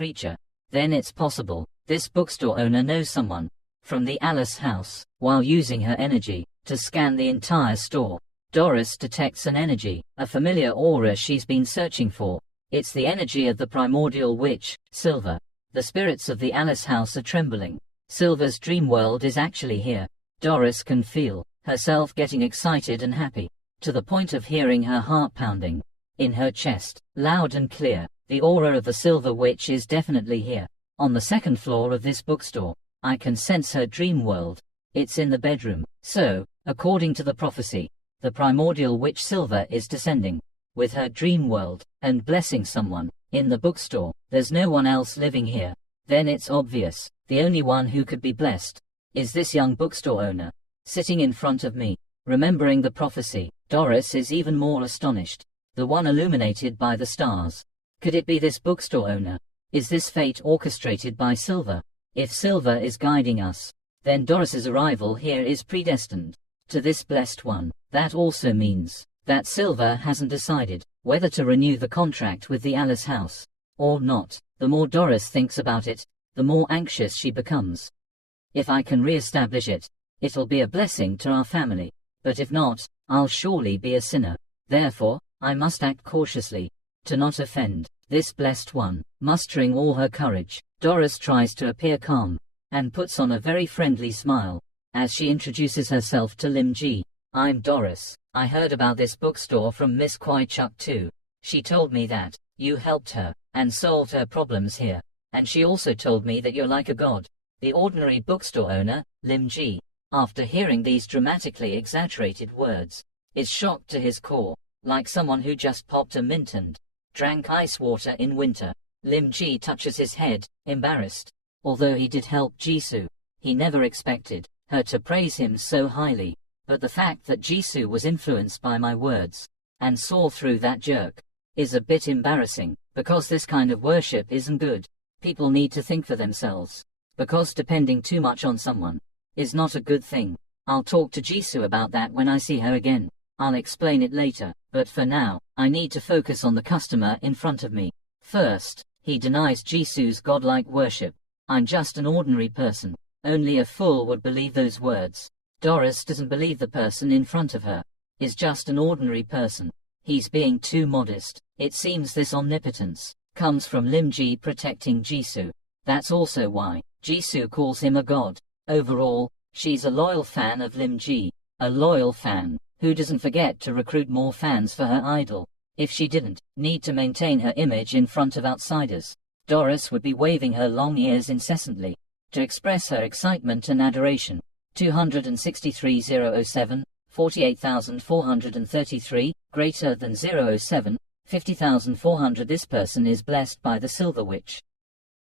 creature. Then it's possible this bookstore owner knows someone from the Alice house. While using her energy to scan the entire store, Doris detects an energy, a familiar aura she's been searching for. It's the energy of the primordial witch, Silver. The spirits of the Alice house are trembling. Silver's dream world is actually here. Doris can feel herself getting excited and happy, to the point of hearing her heart pounding in her chest, loud and clear. The aura of the Silver Witch is definitely here. On the second floor of this bookstore, I can sense her dream world. It's in the bedroom. So, according to the prophecy, the primordial witch Silver is descending with her dream world and blessing someone in the bookstore. There's no one else living here. Then it's obvious, the only one who could be blessed is this young bookstore owner sitting in front of me. Remembering the prophecy, Doris is even more astonished. The one illuminated by the stars. Could it be this bookstore owner? Is this fate orchestrated by Silver? If Silver is guiding us, then Doris's arrival here is predestined to this blessed one. That also means that Silver hasn't decided whether to renew the contract with the Alice house or not. The more Doris thinks about it, the more anxious she becomes. If I can re-establish it, it'll be a blessing to our family. But if not, I'll surely be a sinner. Therefore, I must act cautiously to not offend this blessed one. Mustering all her courage, Doris tries to appear calm and puts on a very friendly smile as she introduces herself to Lim Ji. I'm Doris. I heard about this bookstore from Miss Kwai Chuk too. She told me that you helped her and solved her problems here. And she also told me that you're like a god. The ordinary bookstore owner, Lim Ji, after hearing these dramatically exaggerated words, is shocked to his core, like someone who just popped a mint and drank ice water in winter. Lim Ji touches his head, embarrassed. Although he did help Jisoo, he never expected her to praise him so highly. But the fact that Jisoo was influenced by my words and saw through that jerk is a bit embarrassing, because this kind of worship isn't good. People need to think for themselves, because depending too much on someone is not a good thing. I'll talk to Jisoo about that when I see her again. I'll explain it later, but for now, I need to focus on the customer in front of me. First, he denies Jisoo's godlike worship. I'm just an ordinary person. Only a fool would believe those words. Doris doesn't believe the person in front of her is just an ordinary person. He's being too modest. It seems this omnipotence comes from Lim Ji protecting Jisoo. That's also why Jisoo calls him a god. Overall, she's a loyal fan of Lim Ji. A loyal fan who doesn't forget to recruit more fans for her idol. If she didn't need to maintain her image in front of outsiders, Doris would be waving her long ears incessantly to express her excitement and adoration. 263,007, 48,433, greater than 007, 50,400. This person is blessed by the Silver Witch.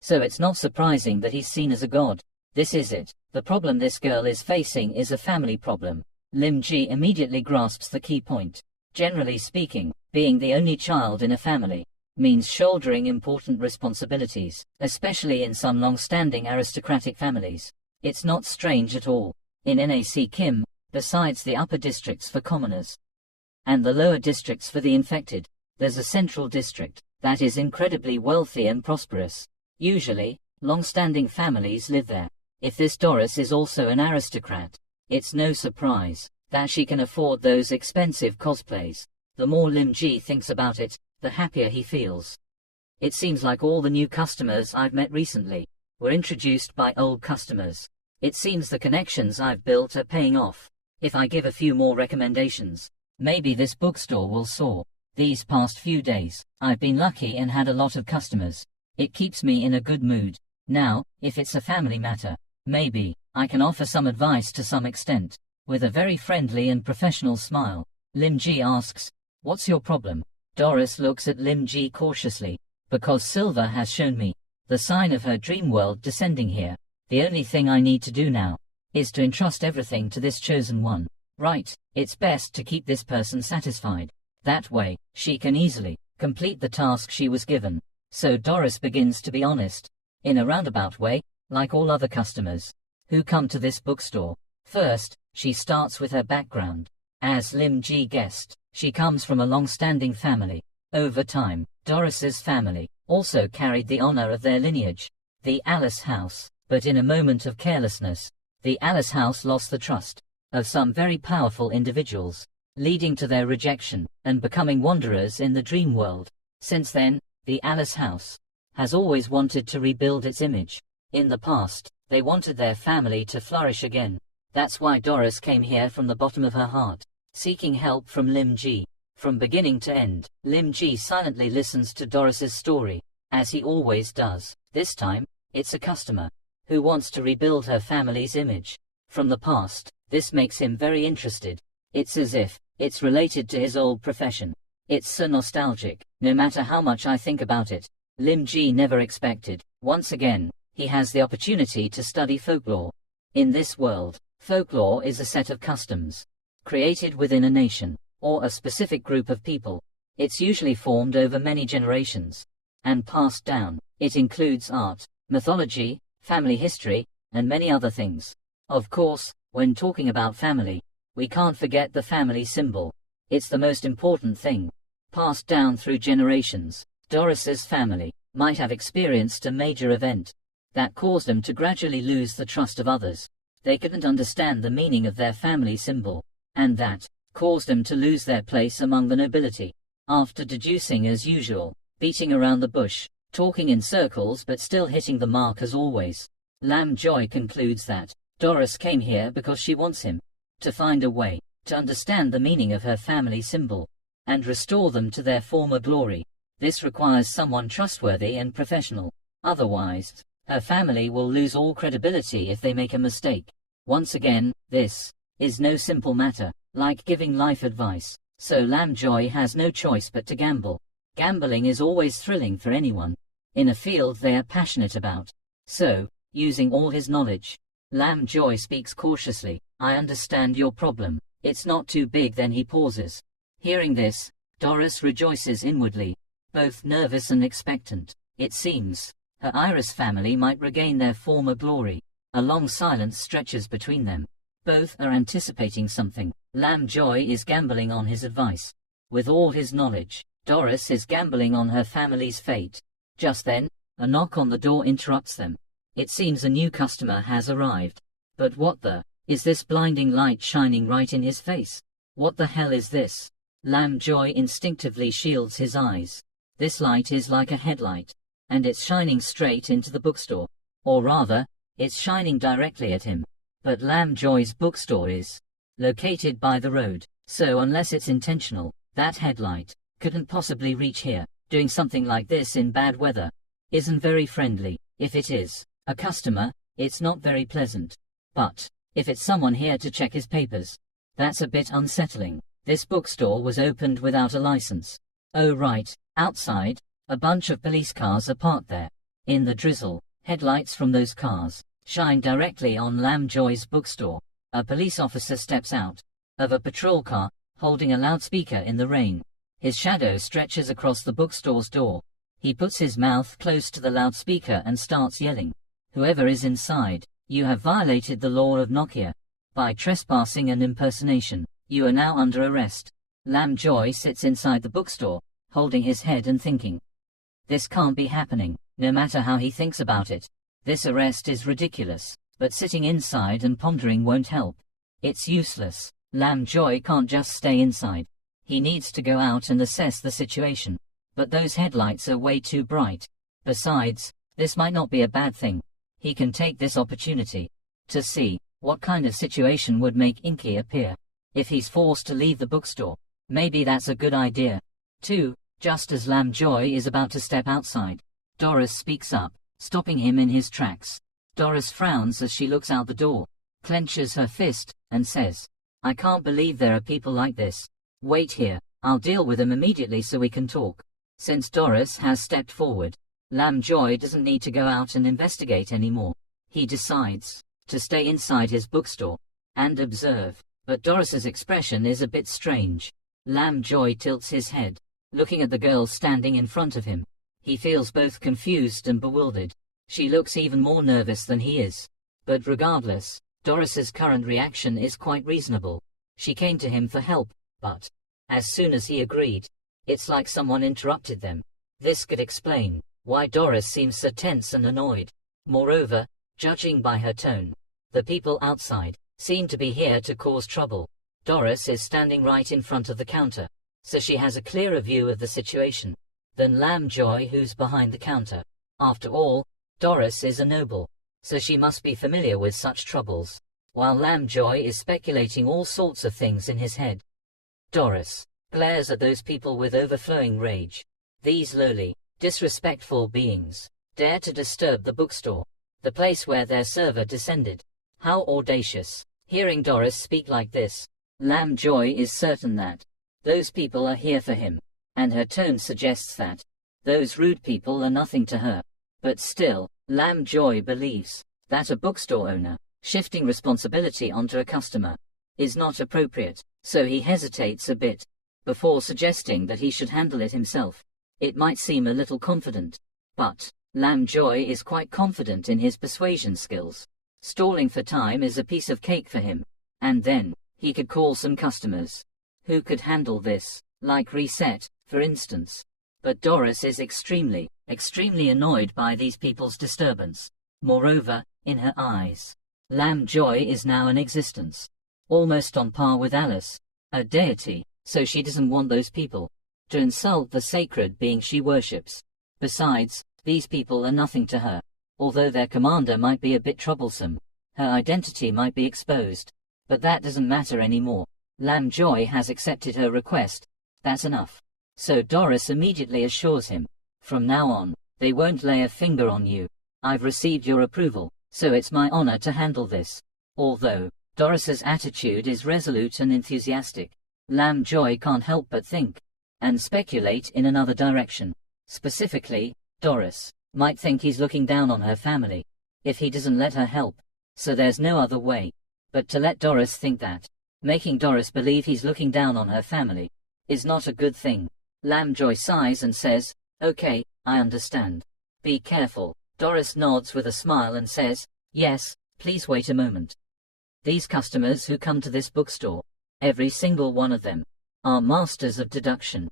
So it's not surprising that he's seen as a god. This is it. The problem this girl is facing is a family problem. Lim Ji immediately grasps the key point. Generally speaking, being the only child in a family means shouldering important responsibilities, especially in some long-standing aristocratic families. It's not strange at all. In NAC Kim, besides the upper districts for commoners and the lower districts for the infected, there's a central district that is incredibly wealthy and prosperous. Usually, long-standing families live there. If this Doris is also an aristocrat, it's no surprise that she can afford those expensive cosplays. The more Lim Ji thinks about it, the happier he feels. It seems like all the new customers I've met recently were introduced by old customers. It seems the connections I've built are paying off. If I give a few more recommendations, maybe this bookstore will soar. These past few days, I've been lucky and had a lot of customers. It keeps me in a good mood. Now, if it's a family matter, maybe I can offer some advice to some extent. With a very friendly and professional smile, Lim Ji asks, "What's your problem?" Doris looks at Lim Ji cautiously. Because Silver has shown me the sign of her dream world descending here, the only thing I need to do now is to entrust everything to this chosen one. Right, it's best to keep this person satisfied. That way, she can easily complete the task she was given. So Doris begins to be honest, in a roundabout way, like all other customers who come to this bookstore. First, she starts with her background. As Lim Ji guessed, she comes from a long-standing family. Over time, Doris's family also carried the honor of their lineage, the Alice house. But in a moment of carelessness, the Alice house lost the trust of some very powerful individuals, leading to their rejection and becoming wanderers in the dream world. Since then, the Alice house has always wanted to rebuild its image. In the past, they wanted their family to flourish again. That's why Doris came here from the bottom of her heart, seeking help from Lim Ji. From beginning to end, Lim Ji silently listens to Doris's story, as he always does. This time, it's a customer who wants to rebuild her family's image from the past. This makes him very interested. It's as if it's related to his old profession. It's so nostalgic. No matter how much I think about it, Lim Ji never expected. Once again, he has the opportunity to study folklore. In this world, folklore is a set of customs created within a nation or a specific group of people. It's usually formed over many generations and passed down. It includes art, mythology, family history, and many other things. Of course, when talking about family, we can't forget the family symbol. It's the most important thing, passed down through generations. Doris's family might have experienced a major event that caused them to gradually lose the trust of others. They couldn't understand the meaning of their family symbol, and that caused them to lose their place among the nobility. After deducing as usual, beating around the bush, talking in circles but still hitting the mark as always, Lam Joy concludes that Doris came here because she wants him to find a way to understand the meaning of her family symbol and restore them to their former glory. This requires someone trustworthy and professional. Otherwise, her family will lose all credibility if they make a mistake. Once again, this is no simple matter, like giving life advice. So Lam Joy has no choice but to gamble. Gambling is always thrilling for anyone in a field they are passionate about. So, using all his knowledge, Lam Joy speaks cautiously. I understand your problem. It's not too big. Then he pauses. Hearing this, Doris rejoices inwardly, both nervous and expectant. It seems her Iris family might regain their former glory. A long silence stretches between them. Both are anticipating something. Lam Joy is gambling on his advice. With all his knowledge, Doris is gambling on her family's fate. Just then, a knock on the door interrupts them. It seems a new customer has arrived. But what the is this blinding light shining right in his face? What the hell is this? Lam Joy instinctively shields his eyes. This light is like a headlight, and it's shining straight into the bookstore. Or rather, it's shining directly at him. But Lam Joy's bookstore is located by the road, so unless it's intentional, that headlight couldn't possibly reach here. Doing something like this in bad weather isn't very friendly. If it is a customer, it's not very pleasant. But if it's someone here to check his papers, that's a bit unsettling. This bookstore was opened without a license. Oh right, outside, a bunch of police cars are parked there. In the drizzle, headlights from those cars shine directly on Lam Joy's bookstore. A police officer steps out of a patrol car, holding a loudspeaker in the rain. His shadow stretches across the bookstore's door. He puts his mouth close to the loudspeaker and starts yelling. Whoever is inside, you have violated the law of Nokia by trespassing and impersonation. You are now under arrest. Lam Joy sits inside the bookstore, holding his head and thinking. This can't be happening. No matter how he thinks about it, this arrest is ridiculous. But sitting inside and pondering won't help. It's useless. Lam Joy can't just stay inside. He needs to go out and assess the situation. But those headlights are way too bright. Besides, this might not be a bad thing. He can take this opportunity to see what kind of situation would make Inky appear if he's forced to leave the bookstore. Maybe that's a good idea. 2. Just as Lam Joy is about to step outside, Doris speaks up, stopping him in his tracks. Doris frowns as she looks out the door, clenches her fist, and says, I can't believe there are people like this. Wait here, I'll deal with them immediately so we can talk. Since Doris has stepped forward, Lam Joy doesn't need to go out and investigate anymore. He decides to stay inside his bookstore and observe. But Doris's expression is a bit strange. Lam Joy tilts his head, looking at the girl standing in front of him. He feels both confused and bewildered. She looks even more nervous than he is. But regardless, Doris's current reaction is quite reasonable. She came to him for help, but as soon as he agreed, it's like someone interrupted them. This could explain why Doris seems so tense and annoyed. Moreover, judging by her tone, the people outside seem to be here to cause trouble. Doris is standing right in front of the counter, so she has a clearer view of the situation than Lamb Joy, who's behind the counter. After all, Doris is a noble, so she must be familiar with such troubles, while Lamb Joy is speculating all sorts of things in his head. Doris glares at those people with overflowing rage. These lowly, disrespectful beings dare to disturb the bookstore, the place where their server descended. How audacious! Hearing Doris speak like this, Lamb Joy is certain that those people are here for him, and her tone suggests that those rude people are nothing to her. But still, Lamb Joy believes that a bookstore owner shifting responsibility onto a customer is not appropriate, so he hesitates a bit before suggesting that he should handle it himself. It might seem a little confident, but Lamb Joy is quite confident in his persuasion skills. Stalling for time is a piece of cake for him, and then he could call some customers who could handle this, like Reset, for instance. But Doris is extremely annoyed by these people's disturbance. Moreover, in her eyes, Lamb Joy is now an existence, almost on par with Alice, a deity, so she doesn't want those people to insult the sacred being she worships. Besides, these people are nothing to her. Although their commander might be a bit troublesome, her identity might be exposed, but that doesn't matter anymore. Lamb Joy has accepted her request, that's enough. So Doris immediately assures him, from now on, they won't lay a finger on you. I've received your approval, so it's my honor to handle this. Although Doris's attitude is resolute and enthusiastic, Lamb Joy can't help but think and speculate in another direction. Specifically, Doris might think he's looking down on her family if he doesn't let her help, so there's no other way but to let Doris think that. Making Doris believe he's looking down on her family is not a good thing. Lamb Joy sighs and says, "Okay, I understand. Be careful." Doris nods with a smile and says, "Yes, please wait a moment." These customers who come to this bookstore, every single one of them, are masters of deduction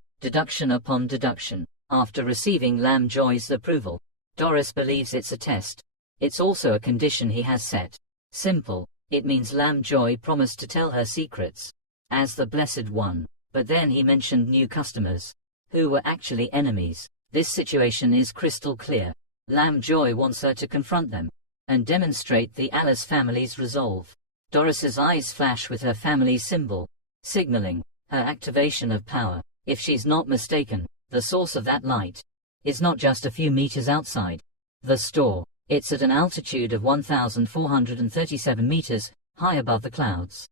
upon deduction. After receiving Lamb Joy's approval, Doris believes it's a test. It's also a condition he has set. Simple, it means Lamb Joy promised to tell her secrets as the Blessed One, but then he mentioned new customers who were actually enemies. This situation is crystal clear. Lamb Joy wants her to confront them and demonstrate the Alice family's resolve. Doris's eyes flash with her family's symbol, signaling her activation of power. If she's not mistaken, the source of that light is not just a few meters outside the store. It's at an altitude of 1,437 meters, high above the clouds,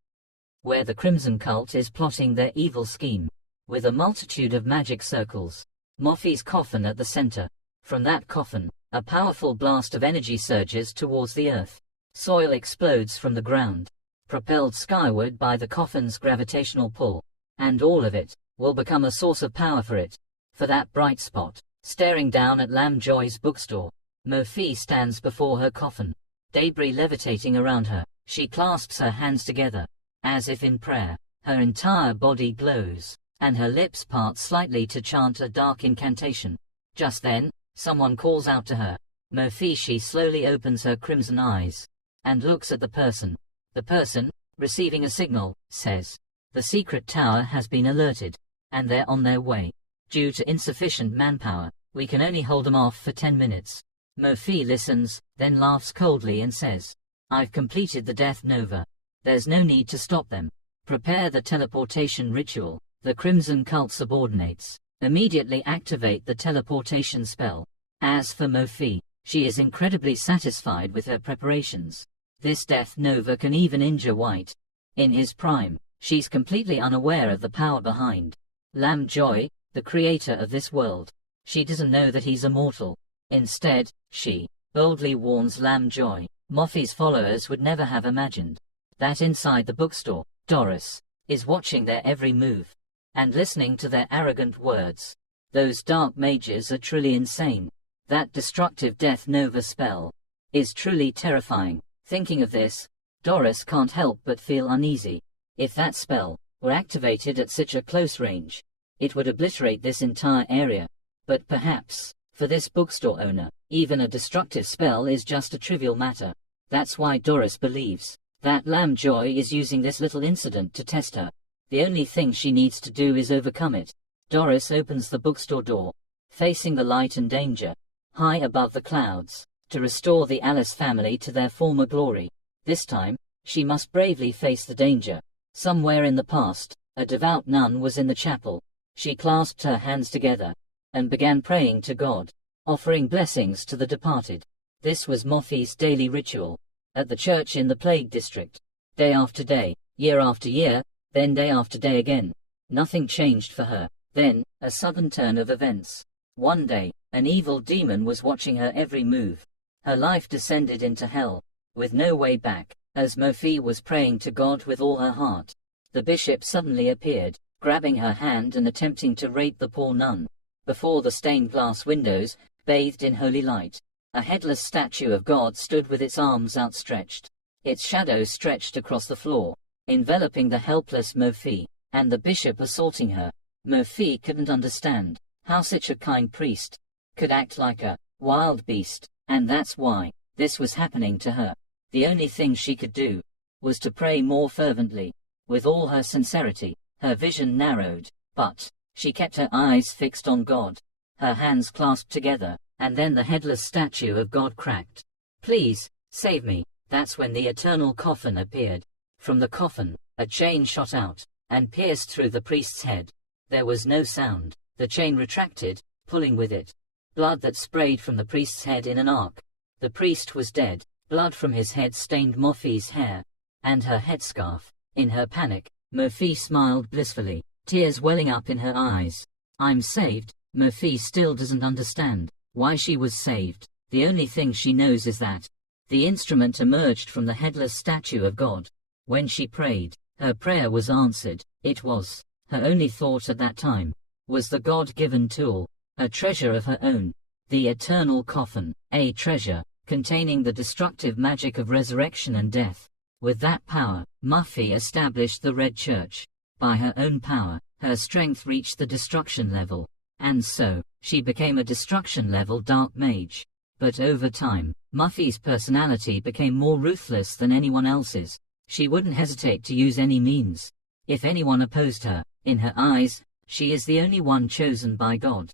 where the Crimson Cult is plotting their evil scheme, with a multitude of magic circles. Moffy's coffin at the center. From that coffin, a powerful blast of energy surges towards the earth. Soil explodes from the ground, propelled skyward by the coffin's gravitational pull, and all of it will become a source of power for it. For that bright spot, staring down at Lamb Joy's bookstore, Murphy stands before her coffin, debris levitating around her. She clasps her hands together, as if in prayer. Her entire body glows, and her lips part slightly to chant a dark incantation. Just then, someone calls out to her. Murphy. She slowly opens her crimson eyes and looks at the person. The person, receiving a signal, says, "The secret tower has been alerted, and they're on their way. Due to insufficient manpower, we can only hold them off for 10 minutes. Murphy listens, then laughs coldly and says, "I've completed the Death Nova. There's no need to stop them. Prepare the teleportation ritual." The Crimson Cult subordinates immediately activate the teleportation spell. As for Murphy, she is incredibly satisfied with her preparations. This Death Nova can even injure White. In his prime, she's completely unaware of the power behind Lamb Joy, the creator of this world. She doesn't know that he's immortal. Instead, she boldly warns Lamb Joy. Moffy's followers would never have imagined that inside the bookstore, Doris is watching their every move and listening to their arrogant words. Those dark mages are truly insane. That destructive Death Nova spell is truly terrifying. Thinking of this, Doris can't help but feel uneasy. If that spell were activated at such a close range, it would obliterate this entire area. But perhaps, For this bookstore owner, even a destructive spell is just a trivial matter. That's why Doris believes that Lamb Joy is using this little incident to test her. The only thing she needs to do is overcome it. Doris opens the bookstore door, facing the light and danger, high above the clouds, to restore the Alice family to their former glory. This time, she must bravely face the danger. Somewhere in the past, a devout nun was in the chapel. She clasped her hands together and began praying to God, offering blessings to the departed. This was Moffy's daily ritual at the church in the Plague District. Day after day, year after year, then day after day again. Nothing changed for her. Then, a sudden turn of events. One day, an evil demon was watching her every move. Her life descended into hell, with no way back. As Moffy was praying to God with all her heart, the bishop suddenly appeared, grabbing her hand and attempting to rape the poor nun. Before the stained glass windows, bathed in holy light, a headless statue of God stood with its arms outstretched. Its shadow stretched across the floor, enveloping the helpless Moffy, and the bishop assaulting her. Moffy couldn't understand how such a kind priest could act like a wild beast, and that's why this was happening to her. The only thing she could do was to pray more fervently. With all her sincerity, her vision narrowed, but she kept her eyes fixed on God, her hands clasped together, and then the headless statue of God cracked. "Please, save me." That's when the eternal coffin appeared. From the coffin, a chain shot out and pierced through the priest's head. There was no sound. The chain retracted, pulling with it blood that sprayed from the priest's head in an arc. The priest was dead. Blood from his head stained Moffy's hair and her headscarf. In her panic, Moffy smiled blissfully, tears welling up in her eyes. "I'm saved." Moffy still doesn't understand why she was saved. The only thing she knows is that the instrument emerged from the headless statue of God. When she prayed, her prayer was answered. It was her only thought at that time, was the God-given tool, a treasure of her own, the eternal coffin, a treasure containing the destructive magic of resurrection and death. With that power, Moffy established the Red Church. By her own power, her strength reached the destruction level, and so, she became a destruction level dark mage. But over time, Moffy's personality became more ruthless than anyone else's. She wouldn't hesitate to use any means. If anyone opposed her, in her eyes, she is the only one chosen by God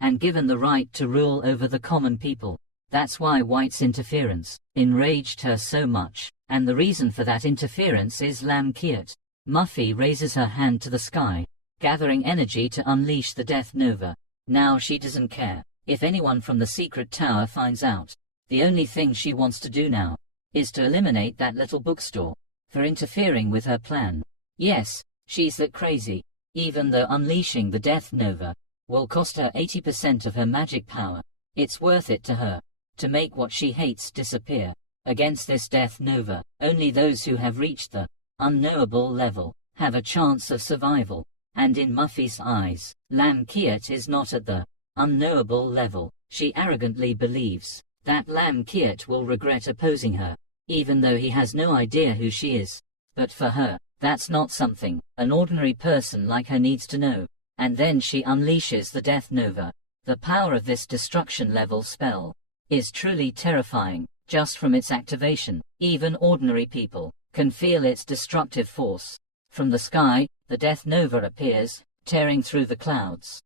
and given the right to rule over the common people. That's why White's interference enraged her so much, and the reason for that interference is Lackey. Moffy raises her hand to the sky, gathering energy to unleash the Death Nova. Now she doesn't care if anyone from the secret tower finds out. The only thing she wants to do now is to eliminate that little bookstore for interfering with her plan. Yes, she's that crazy, even though unleashing the Death Nova will cost her 80% of her magic power. It's worth it to her to make what she hates disappear. Against this Death Nova, only those who have reached the unknowable level have a chance of survival. And in Moffy's eyes, Lackey is not at the unknowable level. She arrogantly believes that Lackey will regret opposing her, even though he has no idea who she is. But for her, that's not something an ordinary person like her needs to know. And then she unleashes the Death Nova. The power of this destruction level spell is truly terrifying. Just from its activation, even ordinary people can feel its destructive force. From the sky, the Death Nova appears, tearing through the clouds,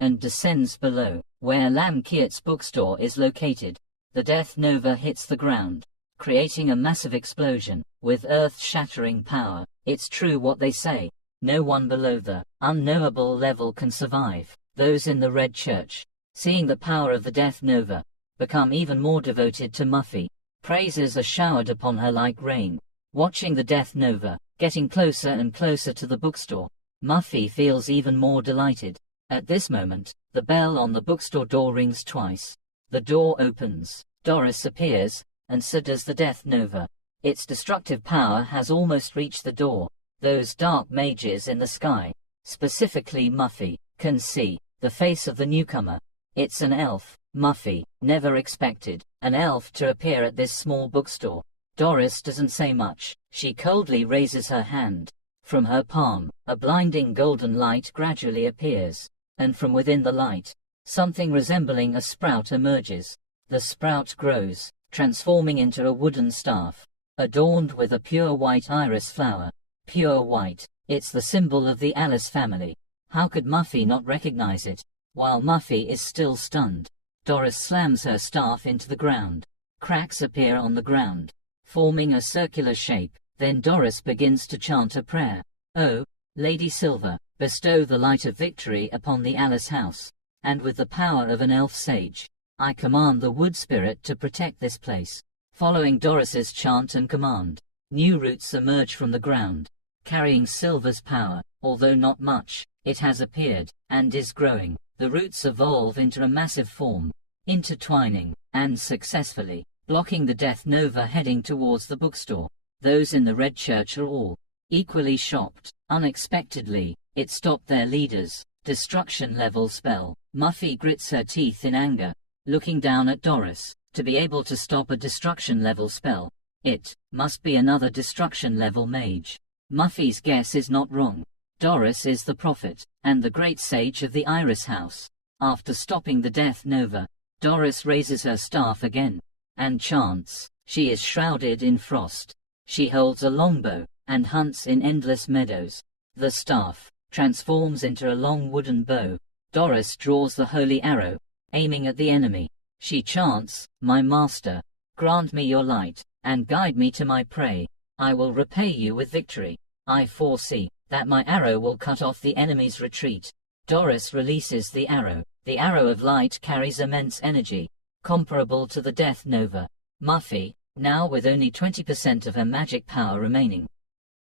and descends below, where Lackey's bookstore is located. The Death Nova hits the ground, creating a massive explosion, with earth-shattering power. It's true what they say, no one below the unknowable level can survive. Those in the Red Church, seeing the power of the Death Nova, become even more devoted to Moffy. Praises are showered upon her like rain. Watching the Death Nova getting closer and closer to the bookstore, Moffy feels even more delighted. At this moment, the bell on the bookstore door rings twice. The door opens, Doris appears, and so does the Death Nova. Its destructive power has almost reached the door. Those dark mages in the sky, specifically Moffy, can see the face of the newcomer. It's an elf. Moffy never expected an elf to appear at this small bookstore. Doris doesn't say much. She coldly raises her hand. From her palm, a blinding golden light gradually appears, and from within the light, Something resembling a sprout emerges. The sprout grows, transforming into a wooden staff, adorned with a pure white iris flower. Pure white, it's the symbol of the Alice family. How could Muffy not recognize it? While Muffy is still stunned, Doris slams her staff into the ground. Cracks appear on the ground, forming a circular shape. Then Doris begins to chant a prayer. "Oh, Lady Silver, bestow the light of victory upon the Alice house, and with the power of an elf sage, I command the wood spirit to protect this place." Following Doris's chant and command, new roots emerge from the ground, carrying Silver's power. Although not much, it has appeared, and is growing. The roots evolve into a massive form, intertwining, and successfully, blocking the Death Nova heading towards the bookstore. Those in the Red Church are all equally shocked. Unexpectedly, it stopped their leader's destruction-level spell. Muffy grits her teeth in anger, looking down at Doris. To be able to stop a destruction-level spell, it must be another destruction-level mage. Muffy's guess is not wrong. Doris is the prophet, and the great sage of the Iris House. After stopping the Death Nova, Doris raises her staff again, and chants. She is shrouded in frost. She holds a longbow, and hunts in endless meadows. The staff transforms into a long wooden bow. Doris draws the holy arrow, aiming at the enemy. She chants, "My master, grant me your light, and guide me to my prey. I will repay you with victory. I foresee that my arrow will cut off the enemy's retreat." Doris releases the arrow. The arrow of light carries immense energy, comparable to the Death Nova. Muffy, now with only 20% of her magic power remaining,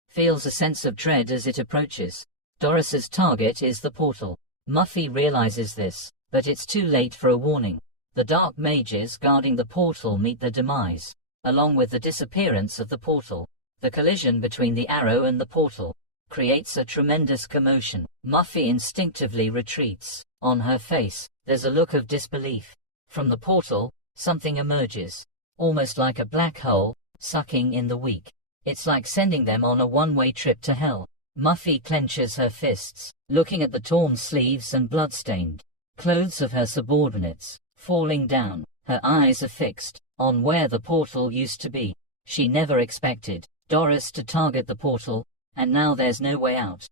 feels a sense of dread as it approaches. Doris's target is the portal. Muffy realizes this, but it's too late for a warning. The dark mages guarding the portal meet their demise, along with the disappearance of the portal. The collision between the arrow and the portal creates a tremendous commotion. Muffy instinctively retreats. On her face, there's a look of disbelief. From the portal, something emerges, almost like a black hole, sucking in the weak. It's like sending them on a one-way trip to hell. Muffy clenches her fists, looking at the torn sleeves and blood-stained clothes of her subordinates, falling down. Her eyes are fixed on where the portal used to be. She never expected Doris to target the portal, and now there's no way out.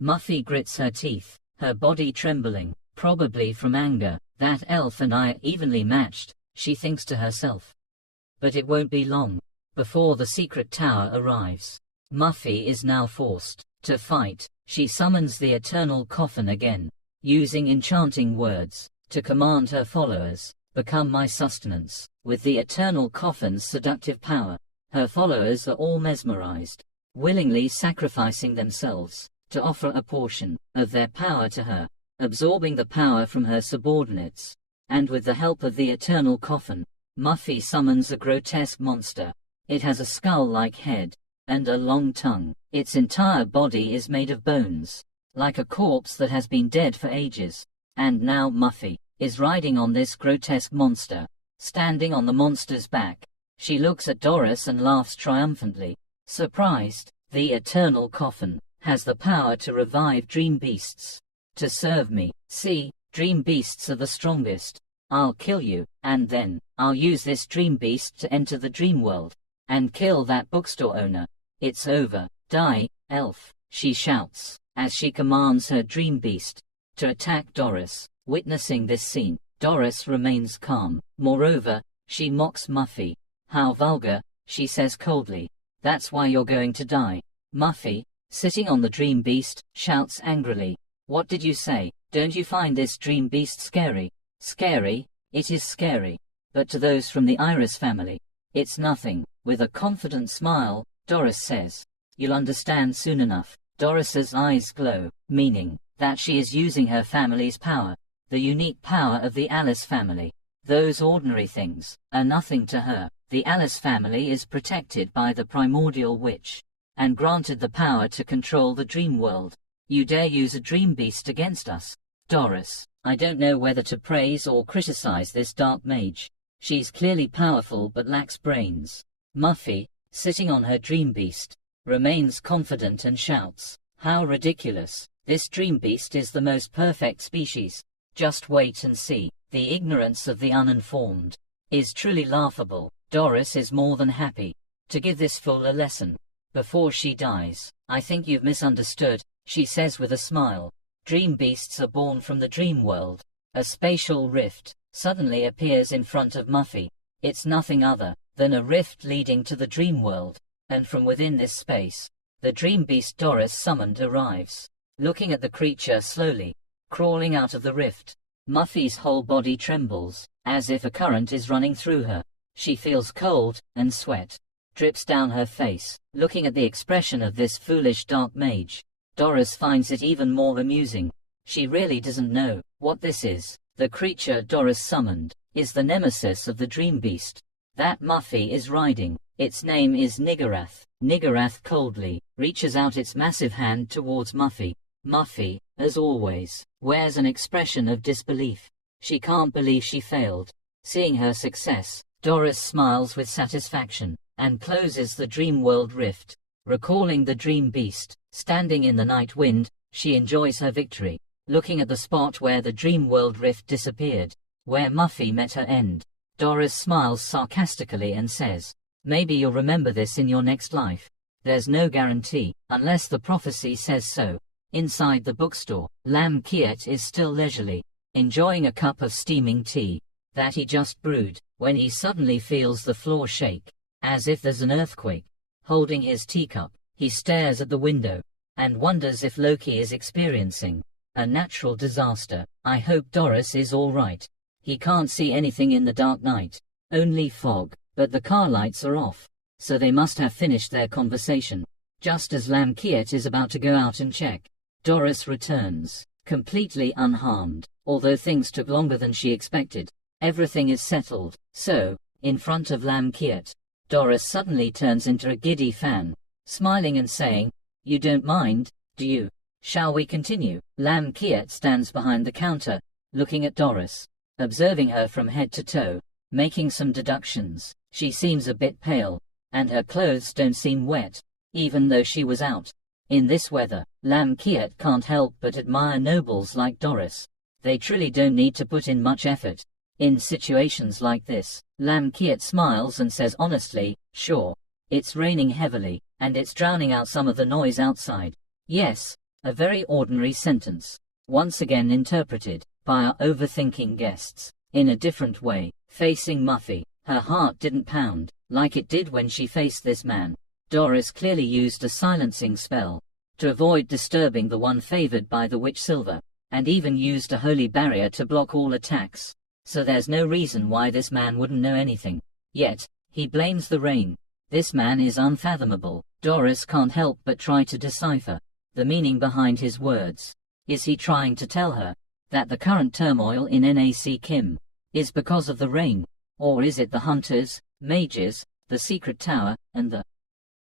Muffy grits her teeth, her body trembling, probably from anger. That elf and I are evenly matched, she thinks to herself. But it won't be long before the secret tower arrives. Muffy is now forced to fight. She summons the eternal coffin again, using enchanting words to command her followers, "Become my sustenance." With the eternal coffin's seductive power, her followers are all mesmerized, willingly sacrificing themselves to offer a portion of their power to her, absorbing the power from her subordinates. And with the help of the eternal coffin, Muffy summons a grotesque monster. It has a skull-like head and a long tongue. Its entire body is made of bones, like a corpse that has been dead for ages. And now Muffy is riding on this grotesque monster. Standing on the monster's back, she looks at Doris and laughs triumphantly. Surprised, the eternal coffin has the power to revive dream beasts. "To serve me. See, dream beasts are the strongest. I'll kill you, and then I'll use this dream beast to enter the dream world and kill that bookstore owner. It's over. Die, elf," she shouts, as she commands her dream beast to attack Doris. Witnessing this scene, Doris remains calm. Moreover, she mocks Muffy. "How vulgar," she says coldly. "That's why you're going to die." Muffy, sitting on the dream beast, shouts angrily. "What did you say? Don't you find this dream beast scary?" "Scary? It is scary. But to those from the Iris family, it's nothing." With a confident smile, Doris says, "You'll understand soon enough." Doris's eyes glow, meaning that she is using her family's power, the unique power of the Alice family. Those ordinary things are nothing to her. The Alice family is protected by the primordial witch, and granted the power to control the dream world. "You dare use a dream beast against us?" "Doris, I don't know whether to praise or criticize this dark mage. She's clearly powerful but lacks brains." Muffy, sitting on her dream beast, remains confident and shouts, "How ridiculous! This dream beast is the most perfect species. Just wait and see. The ignorance of the uninformed is truly laughable. Doris is more than happy to give this fool a lesson before she dies. I think you've misunderstood, she says with a smile. Dream beasts are born from the dream world. A spatial rift suddenly appears in front of Muffy. It's nothing other than a rift leading to the dream world, and from within this space, the dream beast Doris summoned arrives. Looking at the creature slowly crawling out of the rift, Muffy's whole body trembles, as if a current is running through her. She feels cold, and sweat drips down her face. Looking at the expression of this foolish dark mage, Doris finds it even more amusing. She really doesn't know what this is. The creature Doris summoned is the nemesis of the dream beast that Muffy is riding. Its name is Niggurath. Niggurath coldly reaches out its massive hand towards Muffy. Muffy, as always, wears an expression of disbelief. She can't believe she failed. Seeing her success, Doris smiles with satisfaction and closes the dream world rift. Recalling the dream beast standing in the night wind, she enjoys her victory. Looking at the spot where the dream world rift disappeared, where Muffy met her end, Doris smiles sarcastically and says, "Maybe you'll remember this in your next life." There's no guarantee, unless the prophecy says so. Inside the bookstore, Lackey is still leisurely enjoying a cup of steaming tea that he just brewed, when he suddenly feels the floor shake, as if there's an earthquake. Holding his teacup, he stares at the window and wonders if Loki is experiencing a natural disaster. I hope Doris is all right. He can't see anything in the dark night, only fog, but the car lights are off, so they must have finished their conversation. Just as Lackey is about to go out and check, Doris returns, completely unharmed. Although things took longer than she expected, everything is settled. So, in front of Lackey, Doris suddenly turns into a giddy fan, smiling and saying, "You don't mind, do you? Shall we continue?" Lackey stands behind the counter, looking at Doris, observing her from head to toe, making some deductions. She seems a bit pale, and her clothes don't seem wet, even though she was out in this weather. Lackey can't help but admire nobles like Doris. They truly don't need to put in much effort in situations like this. Lackey smiles and says honestly, "Sure. It's raining heavily, and it's drowning out some of the noise outside." Yes, a very ordinary sentence, once again interpreted by our overthinking guests in a different way. Facing Muffy, her heart didn't pound like it did when she faced this man. Doris clearly used a silencing spell to avoid disturbing the one favored by the witch Silver, and even used a holy barrier to block all attacks. So there's no reason why this man wouldn't know anything. Yet, he blames the rain. This man is unfathomable. Doris can't help but try to decipher the meaning behind his words. Is he trying to tell her that the current turmoil in NAC Kim is because of the rain? Or is it the hunters, mages, the secret tower, and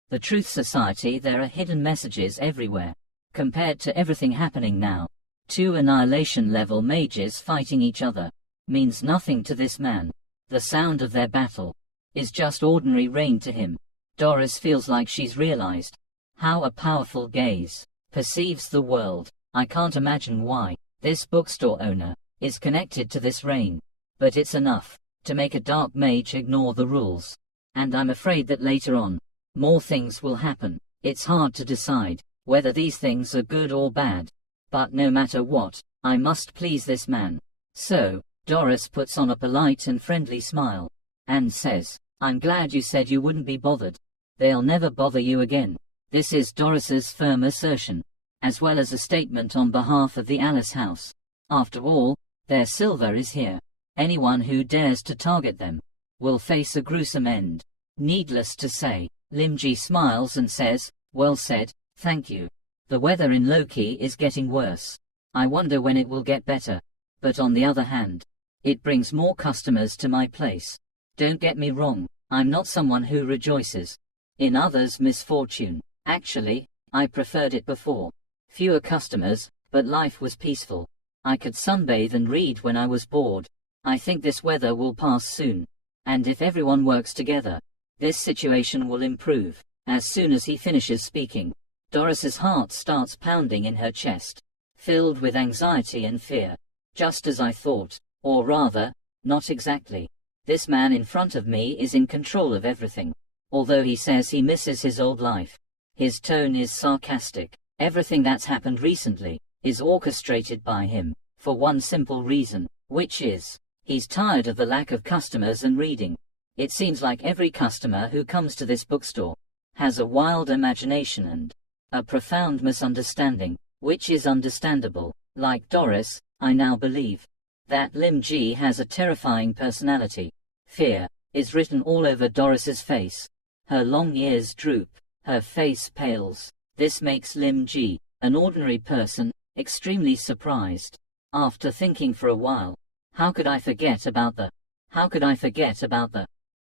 the Truth Society? There are hidden messages everywhere. Compared to everything happening now, two annihilation-level mages fighting each other means nothing to this man. The sound of their battle is just ordinary rain to him. Doris feels like she's realized how a powerful gaze perceives the world. I can't imagine why this bookstore owner is connected to this rain, but it's enough to make a dark mage ignore the rules. And I'm afraid that later on, more things will happen. It's hard to decide whether these things are good or bad, but no matter what, I must please this man. So, Doris puts on a polite and friendly smile and says, "I'm glad you said you wouldn't be bothered. They'll never bother you again." This is Doris's firm assertion, as well as a statement on behalf of the Alice house. After all, their Silver is here. Anyone who dares to target them will face a gruesome end. Needless to say, Limji smiles and says, "Well said, thank you. The weather in Loki is getting worse. I wonder when it will get better. But on the other hand, it brings more customers to my place. Don't get me wrong, I'm not someone who rejoices in others' misfortune. Actually, I preferred it before. Fewer customers, but life was peaceful. I could sunbathe and read when I was bored. I think this weather will pass soon. And if everyone works together, this situation will improve." As soon as he finishes speaking, Doris's heart starts pounding in her chest. Filled with anxiety and fear, Just as I thought, or rather, not exactly. This man in front of me is in control of everything. Although he says he misses his old life, his tone is sarcastic. Everything that's happened recently is orchestrated by him, for one simple reason, which is, he's tired of the lack of customers and reading. It seems like every customer who comes to this bookstore has a wild imagination and a profound misunderstanding, which is understandable. Like Doris, I now believe that Lim Ji has a terrifying personality. Fear is written all over Doris's face. Her long ears droop, her face pales. This makes Lim Ji, an ordinary person, extremely surprised. After thinking for a while, how could I forget about the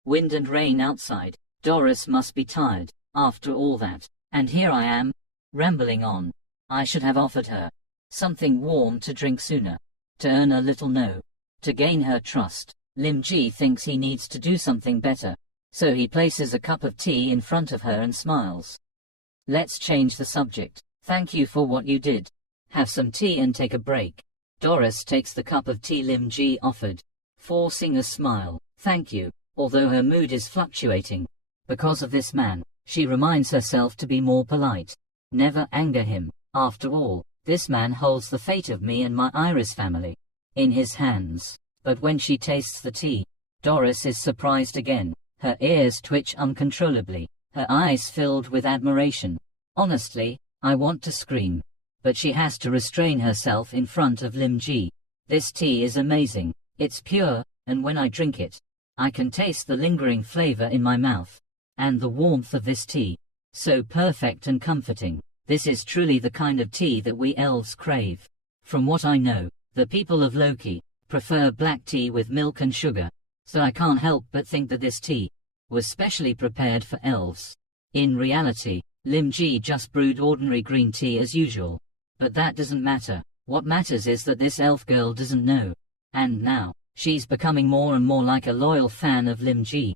wind and rain outside? Doris must be tired, after all that. And here I am, rambling on. I should have offered her something warm to drink sooner, to earn a little no, to gain her trust. Lim Ji thinks he needs to do something better, so he places a cup of tea in front of her and smiles. Let's change the subject. Thank you for what you did. Have some tea and take a break. Doris takes the cup of tea Lim Ji offered, forcing a smile. Thank you. Although her mood is fluctuating because of this man, she reminds herself to be more polite. Never anger him. After all, this man holds the fate of me and my Iris family in his hands. But when she tastes the tea, Doris is surprised again. Her ears twitch uncontrollably, her eyes filled with admiration. Honestly, I want to scream, but she has to restrain herself in front of Lim Ji. This tea is amazing. It's pure, and when I drink it, I can taste the lingering flavor in my mouth, and the warmth of this tea. So perfect and comforting. This is truly the kind of tea that we elves crave. From what I know, the people of Lackey prefer black tea with milk and sugar, so I can't help but think that this tea was specially prepared for elves. In reality, Lim Ji just brewed ordinary green tea as usual. But that doesn't matter. What matters is that this elf girl doesn't know. And now, she's becoming more and more like a loyal fan of Lim Ji.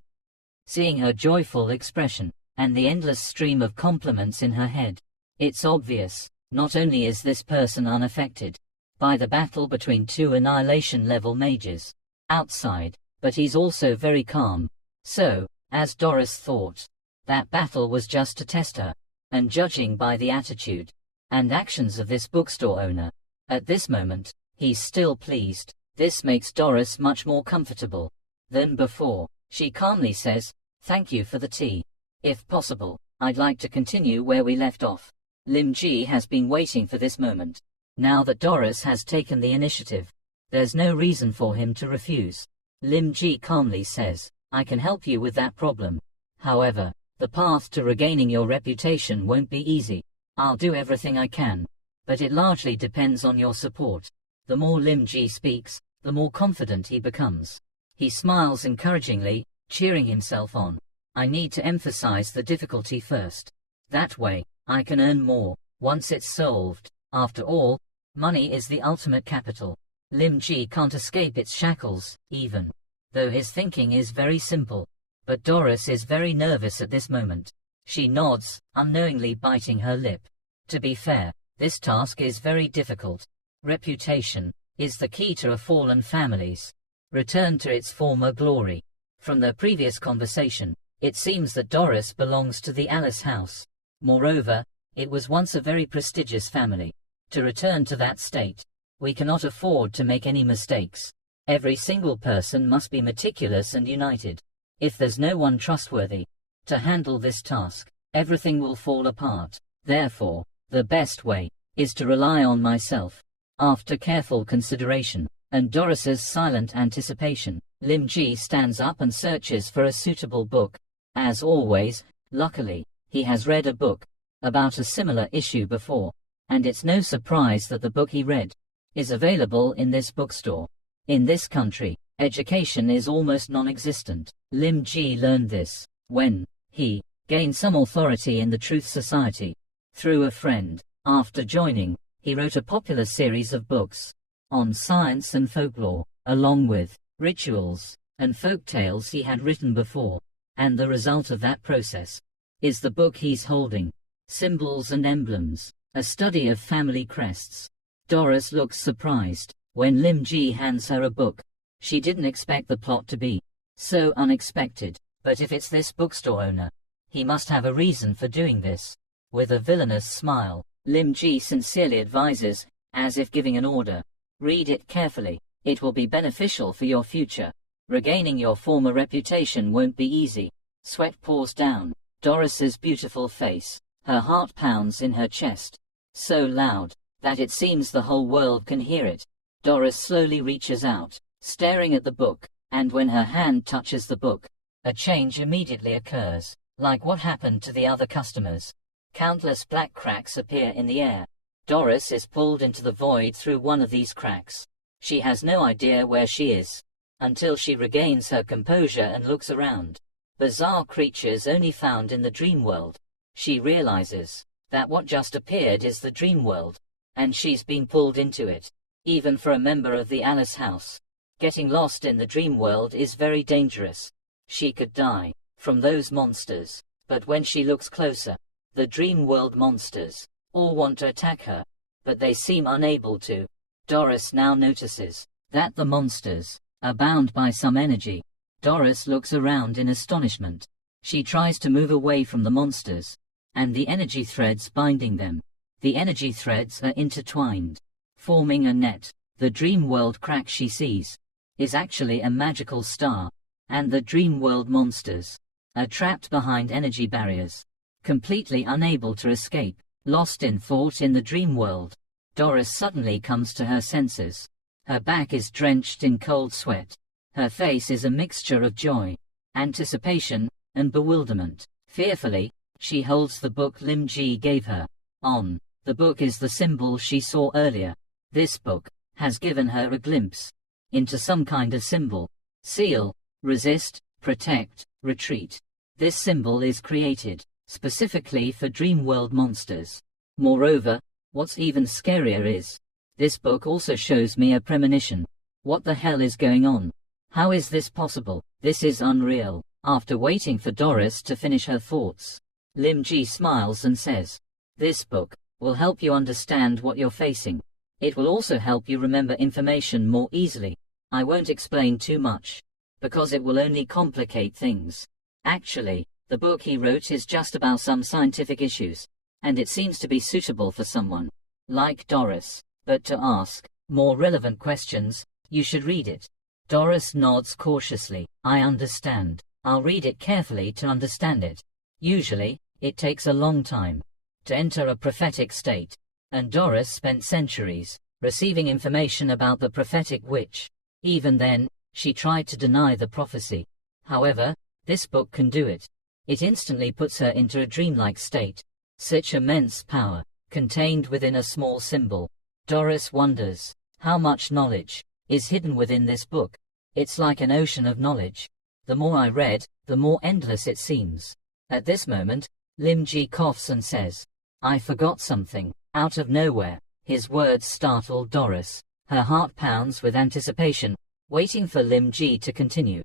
Seeing her joyful expression, and the endless stream of compliments in her head, it's obvious, not only is this person unaffected by the battle between two annihilation-level mages outside, but he's also very calm. So, as Doris thought, that battle was just to test her, and judging by the attitude and actions of this bookstore owner, at this moment, he's still pleased. This makes Doris much more comfortable than before. She calmly says, "Thank you for the tea. If possible, I'd like to continue where we left off." Lim Ji has been waiting for this moment. Now that Doris has taken the initiative, there's no reason for him to refuse. Lim Ji calmly says, "I can help you with that problem. However, the path to regaining your reputation won't be easy. I'll do everything I can, but it largely depends on your support." The more Lim Ji speaks, the more confident he becomes. He smiles encouragingly, cheering himself on. "I need to emphasize the difficulty first. That way, I can earn more, once it's solved. After all, money is the ultimate capital. Lim Ji can't escape its shackles, even though his thinking is very simple. But Doris is very nervous at this moment. She nods, unknowingly biting her lip. To be fair, this task is very difficult. Reputation is the key to a fallen family's return to its former glory. From their previous conversation, it seems that Doris belongs to the Alice house. Moreover, it was once a very prestigious family. To return to that state, we cannot afford to make any mistakes. Every single person must be meticulous and united. If there's no one trustworthy to handle this task, everything will fall apart. Therefore, the best way is to rely on myself. After careful consideration, and Doris's silent anticipation, Lim Ji stands up and searches for a suitable book. As always, luckily, he has read a book about a similar issue before, and it's no surprise that the book he read is available in this bookstore. In this country, education is almost non-existent. Lim Ji learned this when he gained some authority in the Truth Society through a friend. After joining, he wrote a popular series of books on science and folklore, along with rituals and folk tales he had written before, and the result of that process is the book he's holding, Symbols and Emblems, a study of family crests. Doris looks surprised. when Lim Ji hands her a book. She didn't expect the plot to be so unexpected, but if it's this bookstore owner, he must have a reason for doing this. With a villainous smile, Lim Ji sincerely advises, as if giving an order, read it carefully. It will be beneficial for your future. Regaining your former reputation won't be easy. Sweat pours down Doris's beautiful face. Her heart pounds in her chest, so loud that it seems the whole world can hear it. Doris slowly reaches out, staring at the book, and when her hand touches the book, a change immediately occurs, like what happened to the other customers. Countless black cracks appear in the air. Doris is pulled into the void through one of these cracks. She has no idea where she is, until she regains her composure and looks around. Bizarre creatures only found in the dream world. She realizes that what just appeared is the dream world, and she's been pulled into it. Even for a member of the Alice house, getting lost in the dream world is very dangerous. She could die from those monsters, but when she looks closer, the dream world monsters all want to attack her, but they seem unable to. Doris now notices that the monsters are bound by some energy. Doris looks around in astonishment. She tries to move away from the monsters and the energy threads binding them. The energy threads are intertwined, forming a net. The dream world crack she sees is actually a magical star, and the dream world monsters are trapped behind energy barriers, completely unable to escape. Lost in thought in the dream world, Doris suddenly comes to her senses. Her back is drenched in cold sweat. Her face is a mixture of joy, anticipation, and bewilderment. Fearfully, she holds the book Lim Ji gave her. On the book is the symbol she saw earlier. This book has given her a glimpse into some kind of symbol. Seal, resist, protect, retreat. This symbol is created specifically for dream world monsters. Moreover, what's even scarier is, this book also shows me a premonition. What the hell is going on? How is this possible? This is unreal. After waiting for Doris to finish her thoughts, Lim Ji smiles and says, this book will help you understand what you're facing. It will also help you remember information more easily. I won't explain too much, because it will only complicate things. Actually, the book he wrote is just about some scientific issues, and it seems to be suitable for someone like Doris. But to ask more relevant questions, you should read it. Doris nods cautiously. I understand. I'll read it carefully to understand it. Usually, it takes a long time to enter a prophetic state, and Doris spent centuries receiving information about the prophetic witch. Even then, she tried to deny the prophecy. However, this book can do it. It instantly puts her into a dreamlike state. Such immense power, contained within a small symbol. Doris wonders how much knowledge is hidden within this book. It's like an ocean of knowledge. The more I read, the more endless it seems. At this moment, Lim Ji coughs and says, I forgot something. Out of nowhere, his words startled Doris. Her heart pounds with anticipation, waiting for Lim Ji to continue.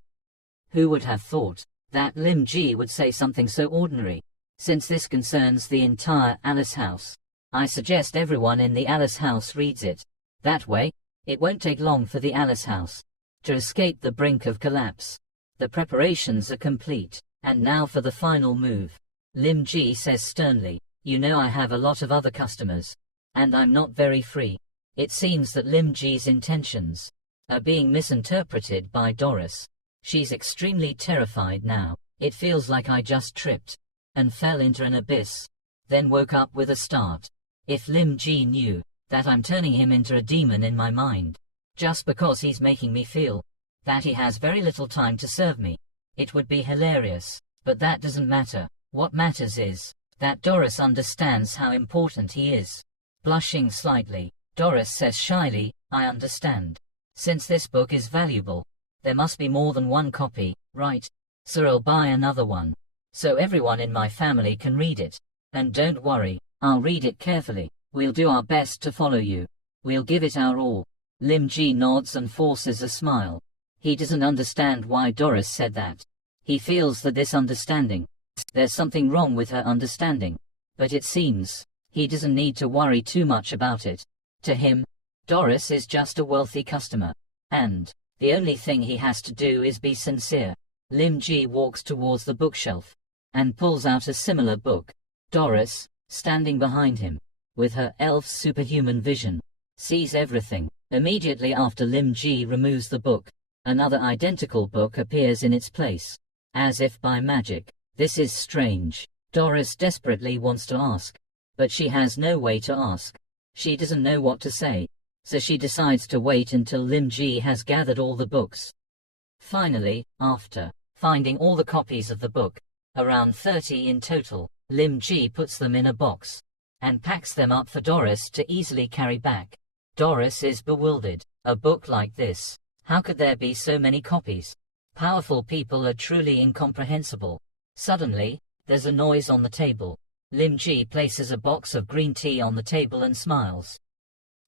Who would have thought that Lim Ji would say something so ordinary? Since this concerns the entire Alice house, I suggest everyone in the Alice house reads it. That way, it won't take long for the Alice house to escape the brink of collapse. The preparations are complete, and now for the final move. Lim Ji says sternly, you know I have a lot of other customers, and I'm not very free. It seems that Lim Ji's intentions are being misinterpreted by Doris. She's extremely terrified now. It feels like I just tripped and fell into an abyss, then woke up with a start. If Lim Ji knew that I'm turning him into a demon in my mind, just because he's making me feel that he has very little time to serve me, it would be hilarious. But that doesn't matter. What matters is that Doris understands how important he is. Blushing slightly, Doris says shyly, I understand. Since this book is valuable, there must be more than one copy, right? So I'll buy another one, so everyone in my family can read it. And don't worry, I'll read it carefully. We'll do our best to follow you. We'll give it our all. Lim Ji nods and forces a smile. He doesn't understand why Doris said that. He feels that this understanding, there's something wrong with her understanding. But it seems he doesn't need to worry too much about it. To him, Doris is just a wealthy customer. And the only thing he has to do is be sincere. Lim Ji walks towards the bookshelf and pulls out a similar book. Doris, standing behind him, with her elf's superhuman vision, sees everything. Immediately after Lim Ji removes the book, another identical book appears in its place, as if by magic. This is strange. Doris desperately wants to ask, but she has no way to ask. She doesn't know what to say, so she decides to wait until Lim Ji has gathered all the books. Finally, after finding all the copies of the book, around 30 in total, Lim Ji puts them in a box and packs them up for Doris to easily carry back. Doris is bewildered. A book like this, how could there be so many copies? Powerful people are truly incomprehensible. Suddenly, there's a noise on the table. Lim Ji places a box of green tea on the table and smiles.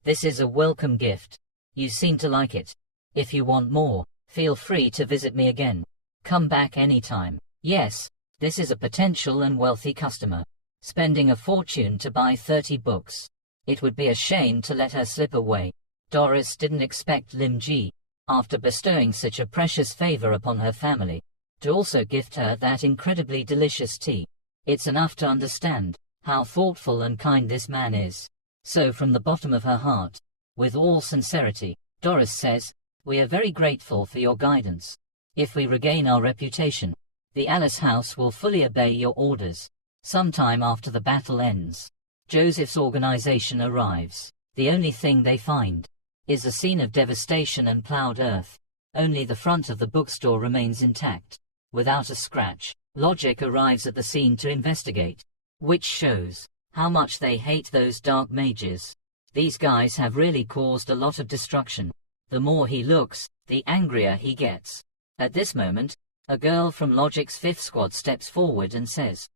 This is a welcome gift. You seem to like it. If you want more, feel free to visit me again. Come back anytime. Yes, this is a potential and wealthy customer, spending a fortune to buy 30 books. It would be a shame to let her slip away. Doris didn't expect Lim Ji, after bestowing such a precious favor upon her family, to also gift her that incredibly delicious tea. It's enough to understand how thoughtful and kind this man is. So from the bottom of her heart, with all sincerity, Doris says, "We are very grateful for your guidance. If we regain our reputation, the Alice House will fully obey your orders." Sometime after the battle ends, Joseph's organization arrives. The only thing they find is a scene of devastation and plowed earth. Only the front of the bookstore remains intact, without a scratch. Logic arrives at the scene to investigate, which shows how much they hate those dark mages. These guys have really caused a lot of destruction. The more he looks, the angrier he gets. At this moment, a girl from Logic's 5th squad steps forward and says,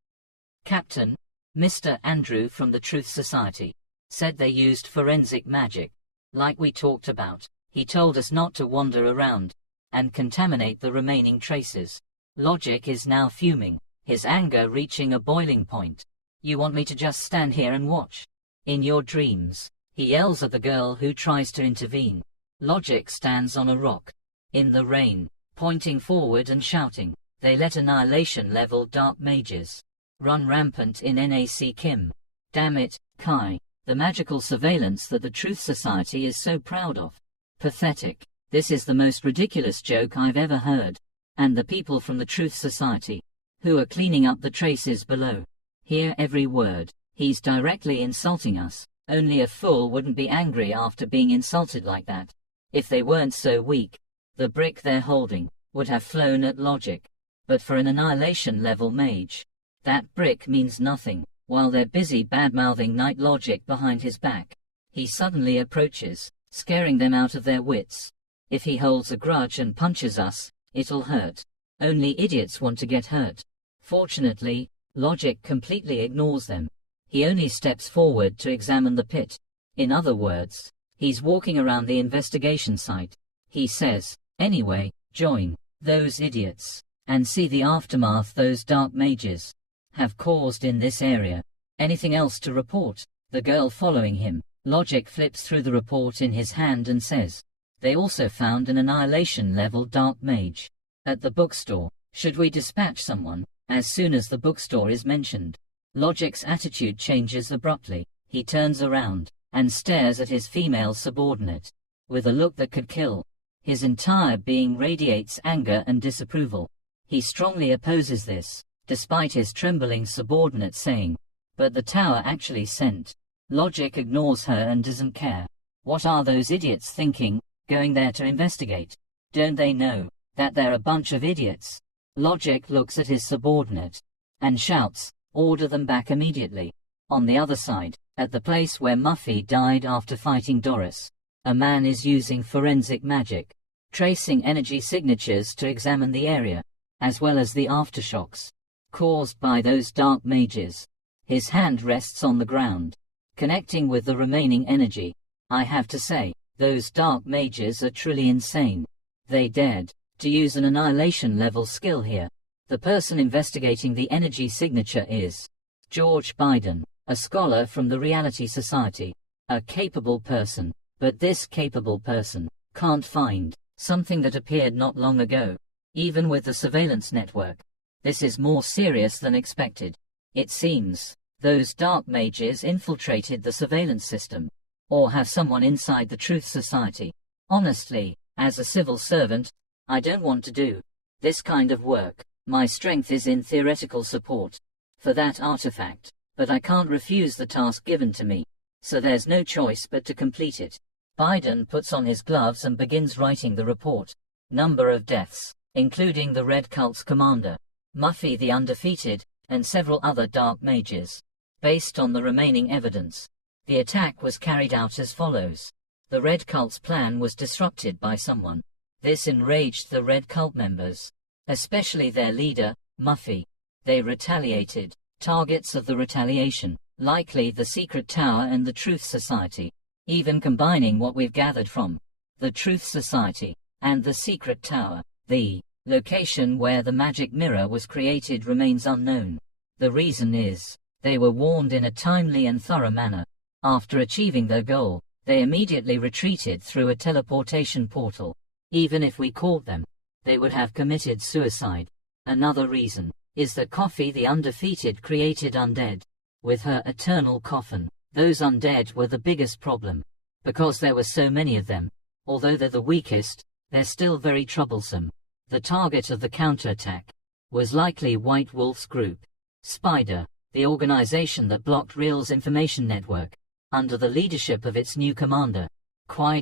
"Captain, Mr. Andrew from the Truth Society said they used forensic magic. Like we talked about, he told us not to wander around and contaminate the remaining traces." Logic is now fuming, his anger reaching a boiling point. "You want me to just stand here and watch? In your dreams," he yells at the girl who tries to intervene. Logic stands on a rock, in the rain, pointing forward and shouting, "They let annihilation-level dark mages run rampant in NAC Kim. Damn it, Kai. The magical surveillance that the Truth Society is so proud of. Pathetic. This is the most ridiculous joke I've ever heard. And the people from the Truth Society, who are cleaning up the traces below, hear every word. He's directly insulting us. Only a fool wouldn't be angry after being insulted like that. If they weren't so weak, the brick they're holding would have flown at Logic. But for an annihilation-level mage, that brick means nothing. While they're busy bad-mouthing Night Logic behind his back, he suddenly approaches, scaring them out of their wits. If he holds a grudge and punches us, it'll hurt. Only idiots want to get hurt. Fortunately, Logic completely ignores them. He only steps forward to examine the pit. In other words, he's walking around the investigation site. He says, "Anyway, join those idiots and see the aftermath those dark mages have caused in this area. Anything else to report?" The girl following him, Logic flips through the report in his hand and says, "They also found an annihilation-level dark mage at the bookstore. Should we dispatch someone?" As soon as the bookstore is mentioned, Logic's attitude changes abruptly. He turns around and stares at his female subordinate with a look that could kill. His entire being radiates anger and disapproval. He strongly opposes this, despite his trembling subordinate saying, "But the tower actually sent." Logic ignores her and doesn't care. What are those idiots thinking, going there to investigate? Don't they know that they're a bunch of idiots? Logic looks at his subordinate and shouts, "Order them back immediately." On the other side, at the place where Muffy died after fighting Doris, a man is using forensic magic, tracing energy signatures to examine the area, as well as the aftershocks caused by those dark mages. His hand rests on the ground, connecting with the remaining energy. I have to say, those dark mages are truly insane. They dared to use an annihilation-level skill here. The person investigating the energy signature is George Biden, a scholar from the Reality Society. A capable person, But this capable person can't find something that appeared not long ago, even with the surveillance network. This is more serious than expected. It seems those dark mages infiltrated the surveillance system, or have someone inside the Truth Society. Honestly, as a civil servant, I don't want to do this kind of work. My strength is in theoretical support for that artifact, but I can't refuse the task given to me, so there's no choice but to complete it. Biden puts on his gloves and begins writing the report. Number of deaths, including the Red Cult's commander, Muffy the Undefeated, and several other dark mages. Based on the remaining evidence, the attack was carried out as follows. The Red Cult's plan was disrupted by someone. This enraged the Red Cult members, especially their leader, Muffy. They retaliated. Targets of the retaliation, likely the Secret Tower and the Truth Society. Even combining what we've gathered from the Truth Society and the Secret Tower, the location where the magic mirror was created remains unknown. The reason is, they were warned in a timely and thorough manner. After achieving their goal, they immediately retreated through a teleportation portal. Even if we caught them, they would have committed suicide. Another reason is that Coffee the Undefeated created undead. With her eternal coffin, those undead were the biggest problem. Because there were so many of them, although they're the weakest, they're still very troublesome. The target of the counterattack was likely White Wolf's group, Spider, the organization that blocked Real's information network, under the leadership of its new commander.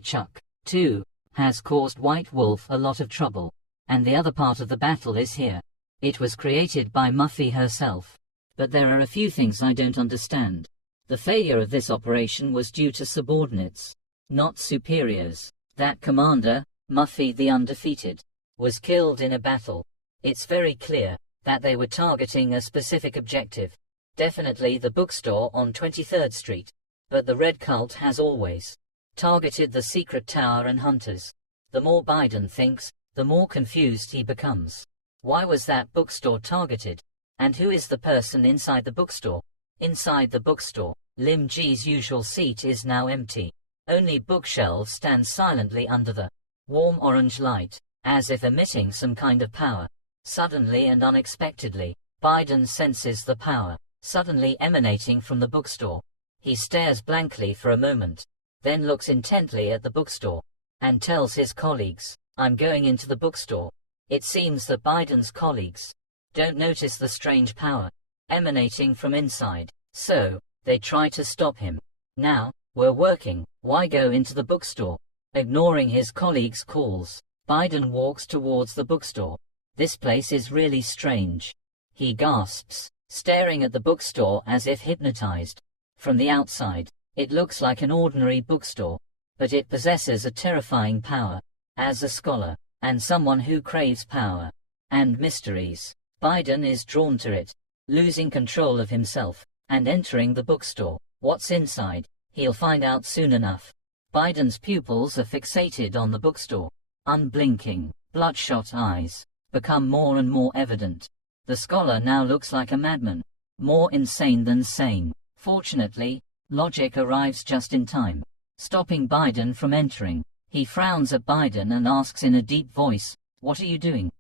Chuck, too, has caused White Wolf a lot of trouble, and the other part of the battle is here. It was created by Muffy herself. But there are a few things I don't understand. The failure of this operation was due to subordinates, not superiors. That commander, Muffy the Undefeated, was killed in a battle. It's very clear that they were targeting a specific objective. Definitely the bookstore on 23rd Street. But the Red Cult has always targeted the Secret Tower and Hunters. The more Biden thinks, the more confused he becomes. Why was that bookstore targeted? And who is the person inside the bookstore? Inside the bookstore, Lim G's usual seat is now empty. Only bookshelves stand silently under the warm orange light, as if emitting some kind of power. Suddenly and unexpectedly, Biden senses the power, suddenly emanating from the bookstore. He stares blankly for a moment, then looks intently at the bookstore, and tells his colleagues, "I'm going into the bookstore." It seems that Biden's colleagues don't notice the strange power emanating from inside, so they try to stop him. "Now, we're working, why go into the bookstore?" Ignoring his colleagues' calls, Biden walks towards the bookstore. This place is really strange. He gasps, staring at the bookstore as if hypnotized. From the outside, it looks like an ordinary bookstore, but it possesses a terrifying power. As a scholar, and someone who craves power and mysteries, Biden is drawn to it. Losing control of himself, and entering the bookstore. What's inside? He'll find out soon enough. Biden's pupils are fixated on the bookstore. Unblinking, bloodshot eyes become more and more evident. The scholar now looks like a madman, more insane than sane. Fortunately, logic arrives just in time, stopping Biden from entering. He frowns at Biden and asks in a deep voice, "What are you doing?"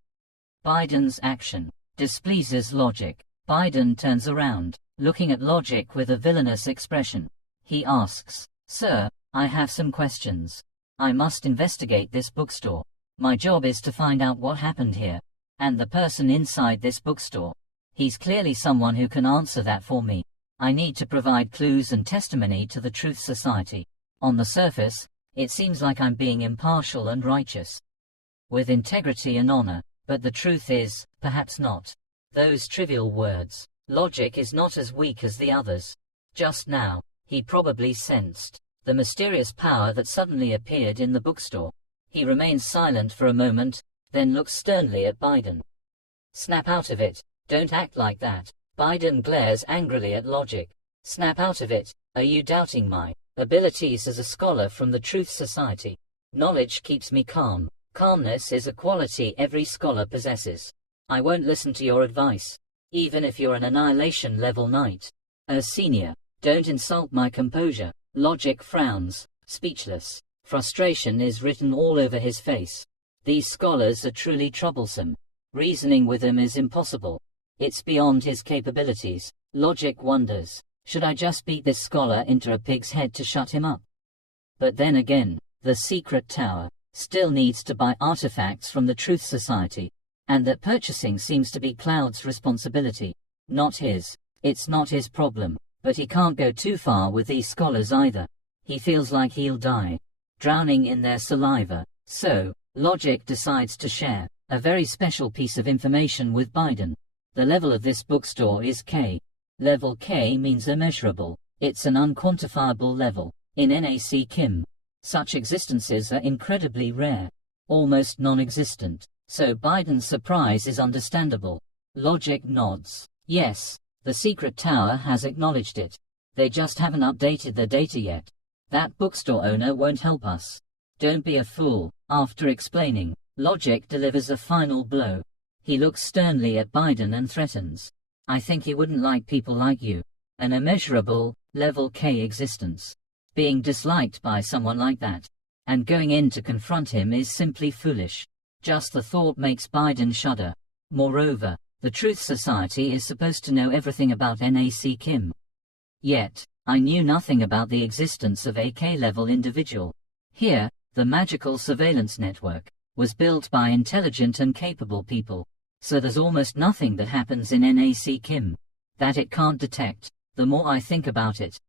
Biden's action displeases logic. Biden turns around, looking at logic with a villainous expression. He asks, "Sir, I have some questions. I must investigate this bookstore. My job is to find out what happened here, and the person inside this bookstore. He's clearly someone who can answer that for me. I need to provide clues and testimony to the Truth Society. On the surface, it seems like I'm being impartial and righteous, with integrity and honor, but the truth is, perhaps not." Those trivial words. Logic is not as weak as the others. Just now, he probably sensed the mysterious power that suddenly appeared in the bookstore. He remains silent for a moment, then looks sternly at Biden. "Snap out of it. Don't act like that." Biden glares angrily at logic. "Snap out of it. Are you doubting my abilities as a scholar from the Truth Society? Knowledge keeps me calm. Calmness is a quality every scholar possesses. I won't listen to your advice, even if you're an annihilation level knight. Senior, don't insult my composure." Logic frowns, speechless. Frustration is written all over his face. These scholars are truly troublesome. Reasoning with them is impossible. It's beyond his capabilities. Logic wonders, should I just beat this scholar into a pig's head to shut him up? But then again, the secret tower still needs to buy artifacts from the Truth Society, and that purchasing seems to be Cloud's responsibility, not his. It's not his problem, but he can't go too far with these scholars either. He feels like he'll die, drowning in their saliva. So, Logic decides to share a very special piece of information with Biden. The level of this bookstore is K. Level K means immeasurable. It's an unquantifiable level. In NAC Kim, such existences are incredibly rare, almost non-existent. So Biden's surprise is understandable. Logic nods. Yes, the secret tower has acknowledged it. They just haven't updated their data yet. That bookstore owner won't help us. Don't be a fool. After explaining, Logic delivers a final blow. He looks sternly at Biden and threatens, I think he wouldn't like people like you. An immeasurable, level K existence. Being disliked by someone like that, and going in to confront him is simply foolish. Just the thought makes Biden shudder. Moreover, the Truth Society is supposed to know everything about NAC Kim. Yet, I knew nothing about the existence of a K-level individual. Here, the magical surveillance network was built by intelligent and capable people. So there's almost nothing that happens in NAC Kim that it can't detect. The more I think about it,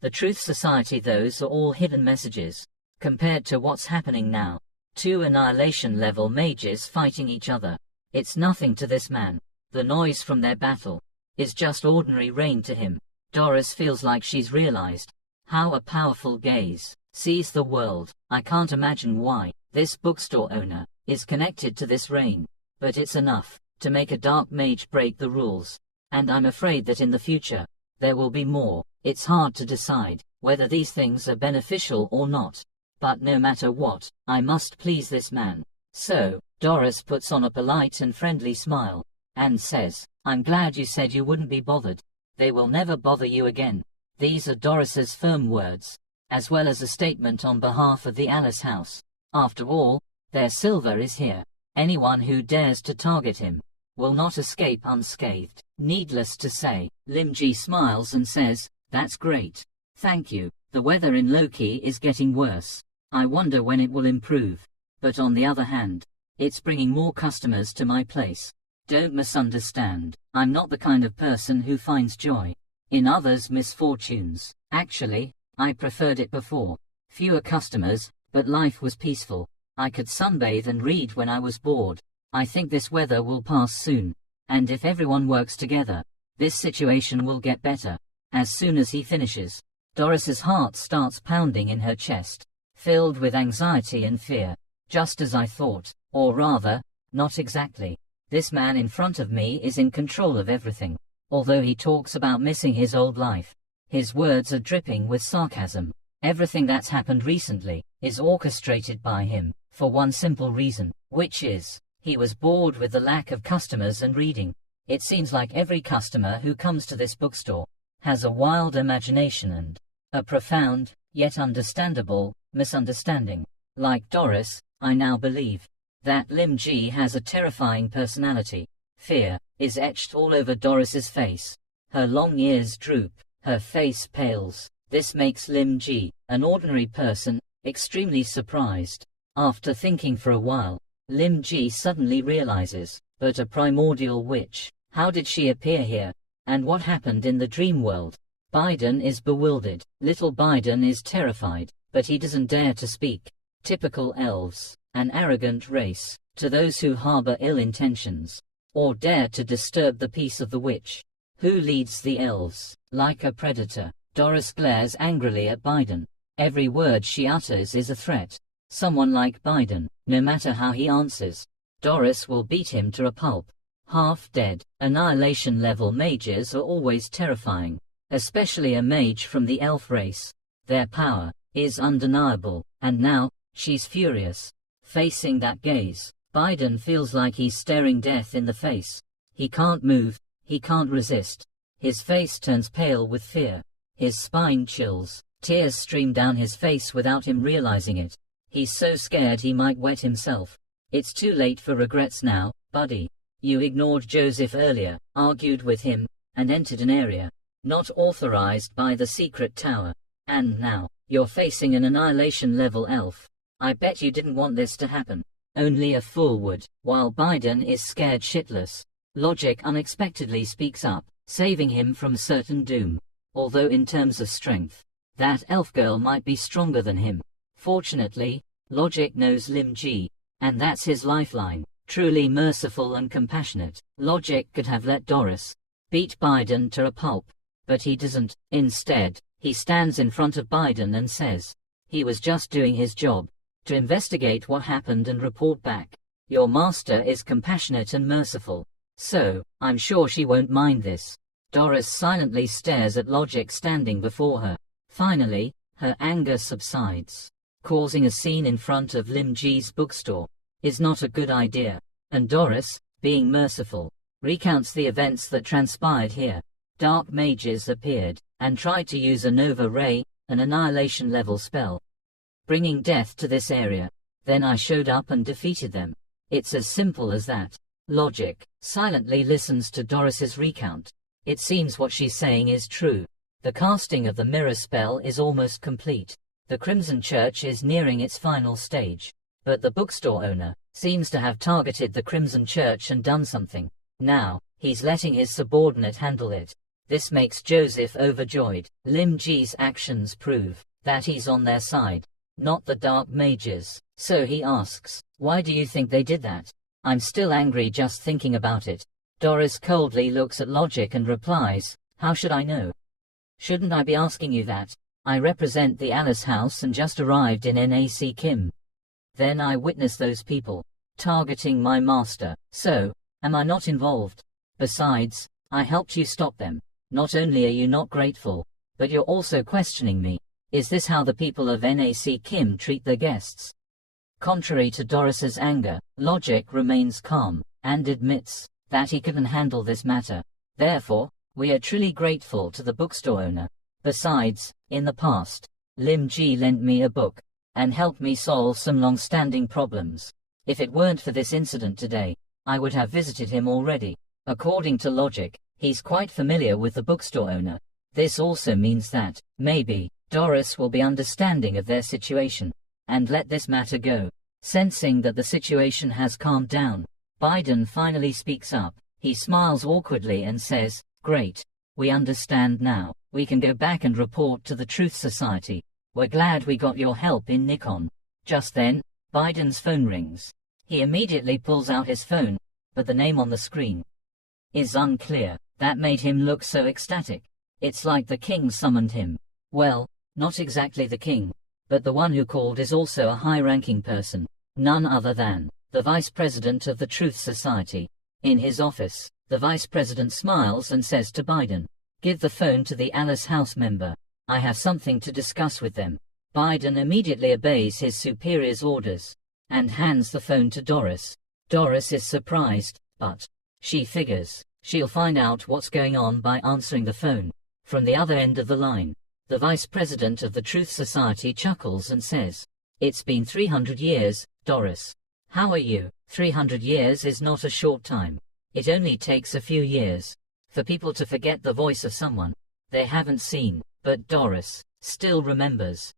the Truth Society, those are all hidden messages. Compared to what's happening now, two annihilation level mages fighting each other, it's nothing to this man. The noise from their battle is just ordinary rain to him. Doris feels like she's realized how a powerful gaze sees the world. I can't imagine why this bookstore owner is connected to this rain, but it's enough to make a dark mage break the rules. And I'm afraid that in the future, there will be more. It's hard to decide whether these things are beneficial or not. But no matter what, I must please this man. So, Doris puts on a polite and friendly smile, and says, I'm glad you said you wouldn't be bothered. They will never bother you again. These are Doris's firm words, as well as a statement on behalf of the Alice house. After all, their silver is here. Anyone who dares to target him will not escape unscathed. Needless to say, Lim Ji smiles and says, that's great. Thank you. The weather in Lackey is getting worse. I wonder when it will improve. But on the other hand, it's bringing more customers to my place. Don't misunderstand. I'm not the kind of person who finds joy in others' misfortunes. Actually, I preferred it before. Fewer customers, but life was peaceful. I could sunbathe and read when I was bored. I think this weather will pass soon. And if everyone works together, this situation will get better. As soon as he finishes, Doris's heart starts pounding in her chest, filled with anxiety and fear. Just as I thought, or rather, not exactly. This man in front of me is in control of everything. Although he talks about missing his old life, his words are dripping with sarcasm. Everything that's happened recently is orchestrated by him, for one simple reason, which is, he was bored with the lack of customers and reading. It seems like every customer who comes to this bookstore has a wild imagination and a profound, yet understandable, misunderstanding. Like Doris, I now believe that Lim Ji has a terrifying personality. Fear is etched all over Doris's face. Her long ears droop, her face pales. This makes Lim Ji, an ordinary person, extremely surprised. After thinking for a while, Lim Ji suddenly realizes, but a primordial witch, how did she appear here? And what happened in the dream world? Biden is bewildered. Little Biden is terrified, but he doesn't dare to speak. Typical elves, an arrogant race, to those who harbor ill intentions, or dare to disturb the peace of the witch. Who leads the elves? Like a predator, Doris glares angrily at Biden. Every word she utters is a threat. Someone like Biden, no matter how he answers, Doris will beat him to a pulp. Half dead. Annihilation level mages are always terrifying, especially a mage from the elf race. Their power is undeniable, and now, she's furious. Facing that gaze, Biden feels like he's staring death in the face. He can't move, he can't resist. His face turns pale with fear. His spine chills. Tears stream down his face without him realizing it. He's so scared he might wet himself. It's too late for regrets now, buddy. You ignored Joseph earlier, argued with him, and entered an area not authorized by the secret tower. And now, you're facing an annihilation-level elf. I bet you didn't want this to happen. Only a fool would. While Biden is scared shitless, logic unexpectedly speaks up, saving him from certain doom. Although in terms of strength, that elf girl might be stronger than him. Fortunately, logic knows Lim Ji, and that's his lifeline. Truly merciful and compassionate, logic could have let Doris beat Biden to a pulp, but he doesn't. Instead, he stands in front of Biden and says, he was just doing his job, to investigate what happened and report back. Your master is compassionate and merciful, so I'm sure she won't mind this. Doris silently stares at logic standing before her. Finally, her anger subsides. Causing a scene in front of Lim Ji's bookstore is not a good idea, and Doris, being merciful, recounts the events that transpired here. Dark mages appeared, and tried to use a Nova Ray, an annihilation-level spell, bringing death to this area. Then I showed up and defeated them. It's as simple as that. Logic silently listens to Doris's recount. It seems what she's saying is true. The casting of the mirror spell is almost complete. The Crimson Church is nearing its final stage. But the bookstore owner seems to have targeted the Crimson Church and done something. Now, he's letting his subordinate handle it. This makes Joseph overjoyed. Lim Ji's actions prove that he's on their side, not the dark mages. So he asks, why do you think they did that? I'm still angry just thinking about it. Doris coldly looks at logic and replies, how should I know? Shouldn't I be asking you that? I represent the Alice house and just arrived in NAC Kim. Then I witnessed those people targeting my master. So, am I not involved? Besides, I helped you stop them. Not only are you not grateful, but you're also questioning me. Is this how the people of NAC Kim treat their guests? Contrary to Doris's anger, logic remains calm, and admits that he couldn't handle this matter. Therefore, we are truly grateful to the bookstore owner. Besides, in the past, Lim Ji lent me a book, and helped me solve some long-standing problems. If it weren't for this incident today, I would have visited him already. According to logic, he's quite familiar with the bookstore owner. This also means that, maybe, Doris will be understanding of their situation, and let this matter go. Sensing that the situation has calmed down, Biden finally speaks up. He smiles awkwardly and says, great, we understand now. We can go back and report to the Truth Society. We're glad we got your help in Nikon. Just then, Biden's phone rings. He immediately pulls out his phone, but the name on the screen is unclear. That made him look so ecstatic. It's like the king summoned him. Well, not exactly the king, but the one who called is also a high-ranking person, none other than the vice president of the Truth Society. In his office, the vice president smiles and says to Biden, give the phone to the Alice House member. I have something to discuss with them. Biden immediately obeys his superior's orders and hands the phone to Doris. Doris is surprised, but she figures she'll find out what's going on by answering the phone. From the other end of the line, the vice president of the Truth Society chuckles and says, it's been 300 years, Doris. How are you? 300 years is not a short time. It only takes a few years for people to forget the voice of someone they haven't seen, but Doris still remembers.